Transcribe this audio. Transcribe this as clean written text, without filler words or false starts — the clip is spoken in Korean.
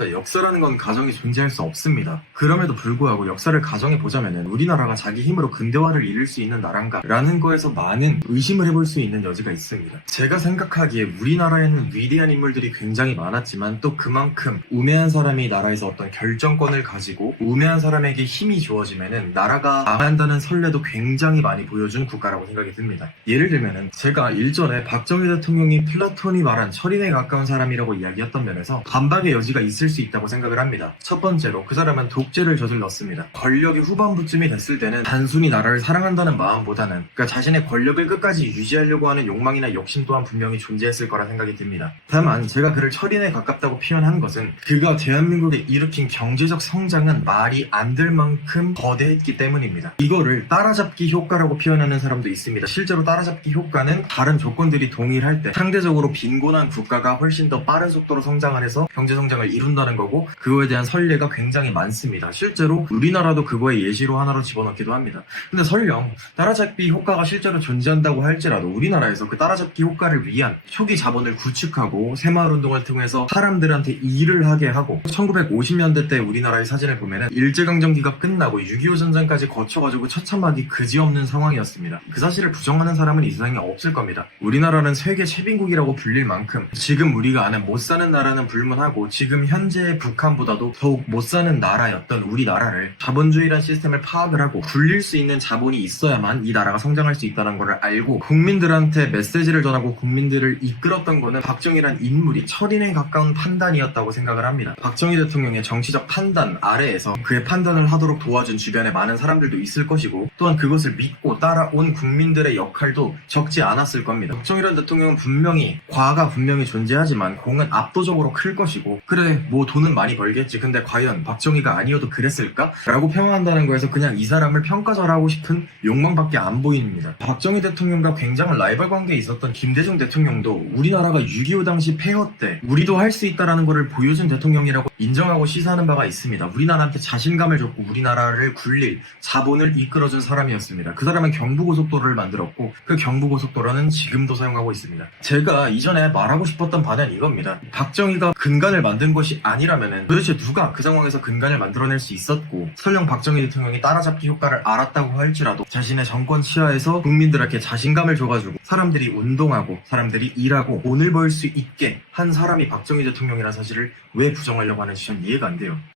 자, 역사라는 건 가정이 존재할 수 없습니다. 그럼에도 불구하고 역사를 가정해 보자면은 우리나라가 자기 힘으로 근대화를 이룰 수 있는 나라인가? 라는 거에서 많은 의심을 해볼 수 있는 여지가 있습니다. 제가 생각하기에 우리나라에는 위대한 인물들이 굉장히 많았지만 또 그만큼 우매한 사람이 나라에서 어떤 결정권을 가지고 우매한 사람에게 힘이 주어지면은 나라가 망한다는 선례도 굉장히 많이 보여준 국가라고 생각이 듭니다. 예를 들면은 제가 일전에 박정희 대통령이 플라톤이 말한 철인에 가까운 사람이라고 이야기했던 면에서 반박의 여지가 있을 수 있다고 생각을 합니다. 첫 번째로 그 사람은 독재를 저질렀습니다. 권력이 후반부쯤이 됐을 때는 단순히 나라를 사랑한다는 마음보다는 그러니까 자신의 권력을 끝까지 유지하려고 하는 욕망이나 욕심 또한 분명히 존재했을 거라 생각이 듭니다. 다만 제가 그를 철인에 가깝다고 표현한 것은 그가 대한민국에 일으킨 경제적 성장은 말이 안 될 만큼 거대했기 때문입니다. 이거를 따라잡기 효과라고 표현하는 사람도 있습니다. 실제로 따라잡기 효과는 다른 조건들이 동일할 때 상대적으로 빈곤한 국가가 훨씬 더 빠른 속도로 성장을 해서 경제 성장을 이룬다는 거고 그거에 대한 선례가 굉장히 많습니다. 실제로 우리나라도 그거의 예시로 하나로 집어넣기도 합니다. 근데 설령 따라잡기 효과가 실제로 존재한다고 할지라도 우리나라에서 그 따라잡기 효과를 위한 초기 자본을 구축하고 새마을운동을 통해서 사람들한테 일을 하게 하고 1950년대 때 우리나라의 사진을 보면은 일제강점기가 끝나고 6.25 전쟁까지 거쳐가지고 처참하기 그지없는 상황이었습니다. 그 사실을 부정하는 사람은 이 세상에 없을 겁니다. 우리나라는 세계 최빈국이라고 불릴 만큼 지금 우리가 아는 못 사는 나라는 불문하고 지금 현재의 북한보다도 더욱 못 사는 나라였던 우리나라를 자본주의란 시스템을 파악을 하고 굴릴 수 있는 자본이 있어야만 이 나라가 성장할 수 있다는 걸 알고 국민들한테 메시지를 전하고 국민들을 이끌었던 거는 박정희란 인물이 철인에 가까운 판단이었다고 생각을 합니다. 박정희 대통령의 정치적 판단 아래에서 그의 판단을 하도록 도와준 주변에 많은 사람들도 있을 것이고 또한 그것을 믿고 따라온 국민들의 역할도 적지 않았을 겁니다. 박정희란 대통령은 분명히 과가 분명히 존재하지만 공은 압도적으로 클 것이고 그래 뭐 돈은 많이 벌겠지 근데 과연 박정희가 아니어도 그랬을까? 라고 평가한다는 거에서 그냥 이 사람을 평가절하고 싶은 욕망밖에 안 보입니다. 박정희 대통령과 굉장한 라이벌 관계에 있었던 김대중 대통령도 우리나라가 6.25 당시 폐허 때 우리도 할 수 있다라는 것을 보여준 대통령이라고 인정하고 시사하는 바가 있습니다. 우리나라한테 자신감을 줬고 우리나라를 굴릴 자본을 이끌어준 사람이었습니다. 그 사람은 경부고속도로를 만들었고 그 경부고속도로는 지금도 사용하고 있습니다. 제가 이전에 말하고 싶었던 바는 이겁니다. 박정희가 근간을 만든 것이 아니라면은 도대체 누가 그 상황에서 근간을 만들어낼 수 있었고 설령 박정희 대통령이 따라잡기 효과를 알았다고 할지라도 자신의 정권 치하에서 국민들에게 자신감을 줘가지고 사람들이 운동하고 사람들이 일하고 돈을 벌 수 있게 한 사람이 박정희 대통령이라는 사실을 왜 부정하려고 하는지 전 이해가 안 돼요.